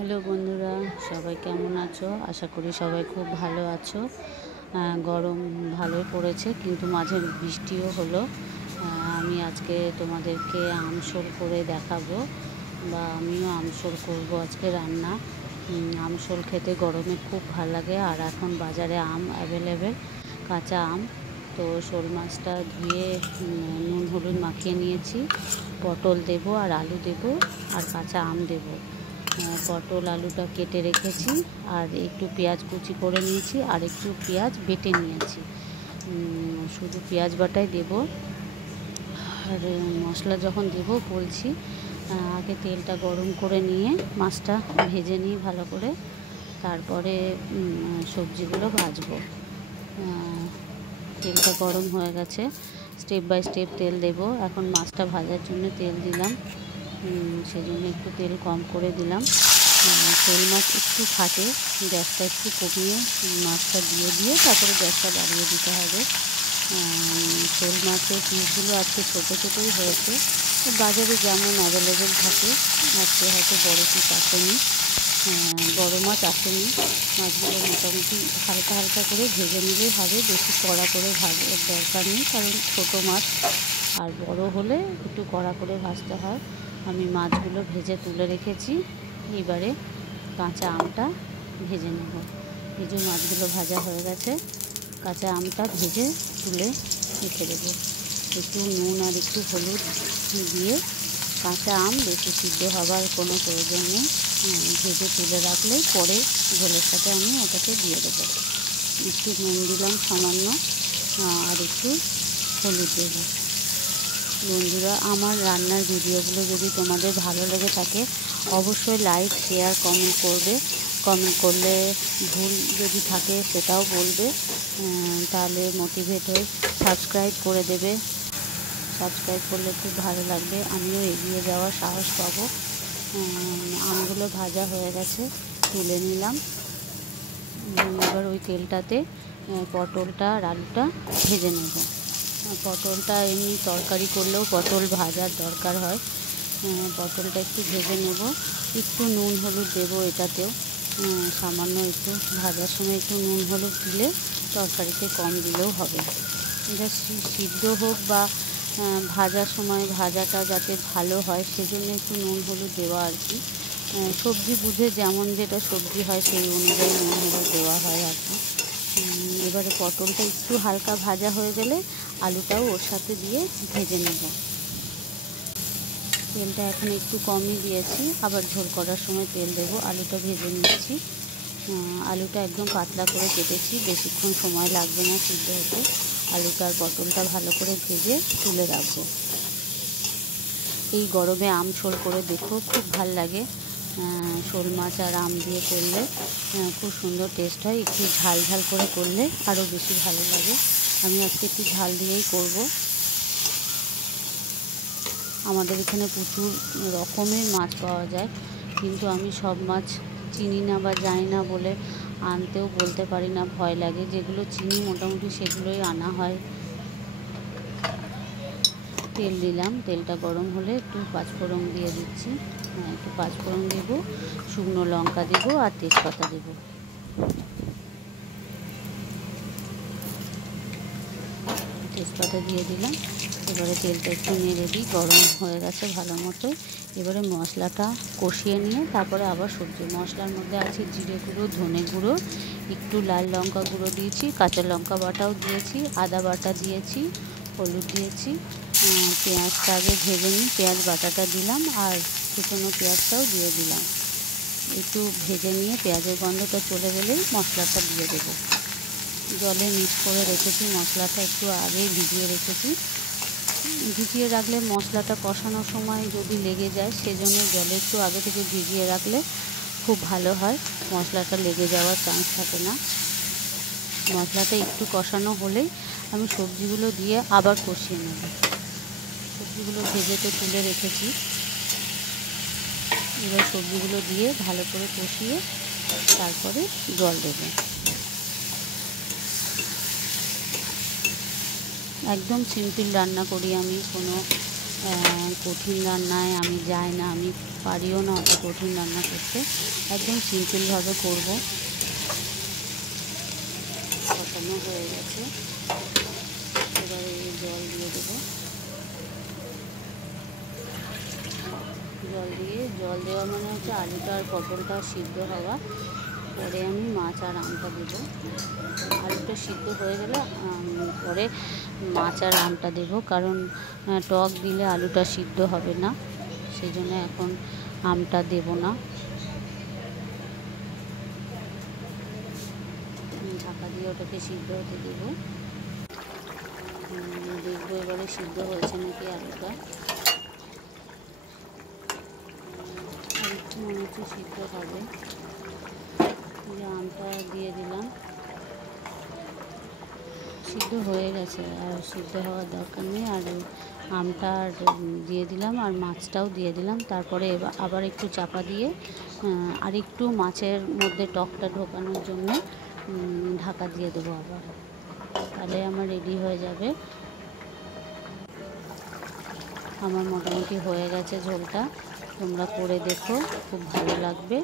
Hello বন্ধুরা, সবাই কেমন আছো? আশা করি সবাই খুব ভালো আছো। গরম ভালোই পড়েছে, কিন্তু মাঝে বৃষ্টিও হলো। আমি আজকে তোমাদেরকে আমশোল করে দেখাবো, বা আমিও আমশোল করবো আজকে রান্না। আমশোল খেতে গরমে খুব ভালো লাগে, আর এখন বাজারে আম অ্যাভেলেবেল, কাঁচা আম। তো শোল মাছটা ধুয়ে নুন হলুদ মাখিয়ে নিয়েছি। পটল দেবো, আর আলু দেবো, আর কাঁচা আম দেবো। পটল আলুটা কেটে রেখেছি, আর একটু পেঁয়াজ কুচি করে নিয়েছি, আর একটু পেঁয়াজ বেটে নিয়েছি। শুধু পেঁয়াজ বাটাই দেব। আর মশলা যখন দেব বলছি, আগে তেলটা গরম করে নিয়ে মাছটা ভেজে নিই ভালো করে, তারপরে সবজিগুলো ভাজবো। তেলটা গরম হয়ে গেছে, স্টেপ বাই স্টেপ তেল দেব। এখন মাছটা ভাজার জন্য তেল দিলাম, সেজন্য একটু তেল কম করে দিলাম। শোল মাছ একটু ফাটে, গ্যাসটা একটু কমিয়ে মাছটা দিয়ে তারপরে গ্যাসটা বাড়িয়ে দিতে হবে। শোল মাছের পিসগুলো আজকে ছোটো ছোটোই হয়েছে, বাজারে যেমন অ্যাভেলেবেল থাকে। আজকে হয়তো বড়ো পিস আসেনি, বড়ো মাছ আসেনি। মাছগুলো মোটামুটি হালকা হালকা করে ভেজে নিলেই হবে, বেশি কড়া করে ভাজার দরকার নেই, কারণ ছোটো মাছ। আর বড় হলে একটু কড়া করে ভাজতে হয়। আমি মাছগুলো ভেজে তুলে রেখেছি, এবারে কাঁচা আমটা ভেজে নেব। এই যে মাছগুলো ভাজা হয়ে গেছে, কাঁচা আমটা ভেজে তুলে রেখে দেবো। একটু নুন আর একটু হলুদ দিয়ে, কাঁচা আম বেশি সিদ্ধ হবার কোনো প্রয়োজন নেই, ভেজে তুলে রাখলে পরে ঝোলের সাথে আমি ওটাকে দিয়ে দেবো। একটু নুন দিলাম সামান্য, আর একটু হলুদ দেবো। বন্ধুরা, আমার রান্নার ভিডিওগুলো যদি তোমাদের ভালো লেগে থাকে, অবশ্যই লাইক শেয়ার কমেন্ট করবে। কমেন্ট করলে ভুল যদি থাকে সেটাও বলবে, তাহলে মোটিভেট হয়ে সাবস্ক্রাইব করে দেবে। সাবস্ক্রাইব করলে খুব ভালো লাগবে, আমিও এগিয়ে যাওয়ার সাহস পাবো। আমগুলো ভাজা হয়ে গেছে, তুলে নিলাম। এবার ওই তেলটাতে পটলটা আর আলুটা ভেজে নেব। পটলটা এমনি তরকারি করলেও পটল ভাজার দরকার হয়। পটলটা একটু ভেজে নেব, একটু নুন হলুদ দেবো এটাতেও। সামান্য একটু ভাজার সময় একটু নুন হলুদ দিলে তরকারিতে কম দিলেও হবে। এটা সিদ্ধ হোক বা ভাজার সময় ভাজাটা যাতে ভালো হয়, সেজন্য একটু নুন হলুদ দেওয়া আর কি। সবজি বুঝে যেমন যেটা সবজি হয় সেই অনুযায়ী নুন হলুদ দেওয়া হয় আর কি। এবারে পটলটা একটু হালকা ভাজা হয়ে গেলে আলুটাও ওর সাথে দিয়ে ভেজে নেব। তেলটা এখন একটু কমই দিয়েছি, আবার ঝোল করার সময় তেল দেবো। আলুটা ভেজে নিচ্ছি। আলুটা একদম পাতলা করে কেটেছি, বেশিক্ষণ সময় লাগবে না সিদ্ধ হতে। আলুটা আর পটলটা ভালো করে ভেজে তুলে রাখবো। এই গরমে আমশোল করে দেখো, খুব ভাল লাগে। শোল মাছ আর আম দিয়ে করলে খুব সুন্দর টেস্ট হয়। একটু ঝাল ঝাল করে করলে আরও বেশি ভালো লাগে। আমি আজকে একটু ঝাল দিয়েই করব। আমাদের এখানে প্রচুর রকমের মাছ পাওয়া যায়, কিন্তু আমি সব মাছ চিনি না বা জানি না বলে আনতেও বলতে পারি না, ভয় লাগে। যেগুলো চিনি মোটামুটি সেগুলোই আনা হয়। তেল দিলাম, তেলটা গরম হলে একটু পাঁচফোড়ন দিয়ে দিচ্ছি। একটু পাঁচফোড়ন দেবো, শুকনো লঙ্কা দেবো, আর তেজপাতা দেবো। তেজপাতা দিয়ে দিলাম। এবারে তেলটা একটু নেড়ে দিই, গরম হয়ে গেছে ভালো মতো। এবারে মশলাটা কষিয়ে নিয়ে তারপরে আবার সবজি। মশলার মধ্যে আছে জিরে গুঁড়ো, ধনে গুঁড়ো, একটু লাল লঙ্কা গুঁড়ো দিয়েছি, কাঁচা লঙ্কা বাটাও দিয়েছি, আদা বাটা দিয়েছি, হলুদ দিয়েছি। পেঁয়াজটা আগে ভেজে নিই, পেঁয়াজ বাটাটা দিলাম, আর কুচনো পেঁয়াজটাও দিয়ে দিলাম। একটু ভেজে নিয়ে পেঁয়াজের গন্ধটা চলে গেলেই মশলাটা দিয়ে দেবো। জলে মিক্স করে রেখেছি মশলাটা, একটু আগেই ভিজিয়ে রেখেছি। ভিজিয়ে রাখলে মশলাটা কষানোর সময় যদি লেগে যায়, সেজন্য জলে একটু আগে থেকে ভিজিয়ে রাখলে খুব ভালো হয়, মশলাটা লেগে যাওয়ার চান্স থাকে না। মশলাটা একটু কষানো হলেই আমি সবজিগুলো দিয়ে আবার কষিয়ে নেব। সবজিগুলো ভেজে তো তুলে রেখেছি, এবার সবজিগুলো দিয়ে ভালো করে কষিয়ে তারপরে জল দেবো। একদম সিম্পল রান্না করি আমি, কোনো কঠিন রান্নায় আমি যাই না। আমি পারিও না অত কঠিন রান্না করতে, একদম সিম্পলভাবে করবো। কষানো হয়ে গেছে, এবারে জল দিয়ে দেবো। জল দেওয়া মানে হচ্ছে আলুটা আর পটলটা সিদ্ধ হওয়া, পরে আমি মাছ আর আমটা দেবো। আলুটা সিদ্ধ হয়ে গেলে পরে মাছ আর আমটা দেবো, কারণ টক দিলে আলুটা সিদ্ধ হবে না, সেই জন্য এখন আমটা দেব না। ঢাকা দিয়ে ওটাকে সিদ্ধ হতে দেবো। দেখবো এবারে সিদ্ধ হয়েছে নাকি আলুটা। আর একটু মনে হচ্ছে সিদ্ধ হবে। আমটা দিয়ে দিলাম, সিদ্ধ হয়ে গেছে, আর সিদ্ধ হওয়ার দরকার নেই। আর আমটা দিয়ে দিলাম আর মাছটাও দিয়ে দিলাম। তারপরে আবার একটু চাপা দিয়ে আর একটু মাছের মধ্যে টকটা ঢোকানোর জন্য ঢাকা দিয়ে দেবো আবার, তাহলে আমার রেডি হয়ে যাবে। আমার মোটামুটি হয়ে গেছে ঝোলটা, তোমরা করে দেখো, খুব ভালো লাগবে।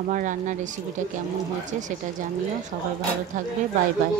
আমার রান্নার রেসিপিটা কেমন হয়েছে সেটা জানিও। সবাই ভালো থাকবে, বাই বাই।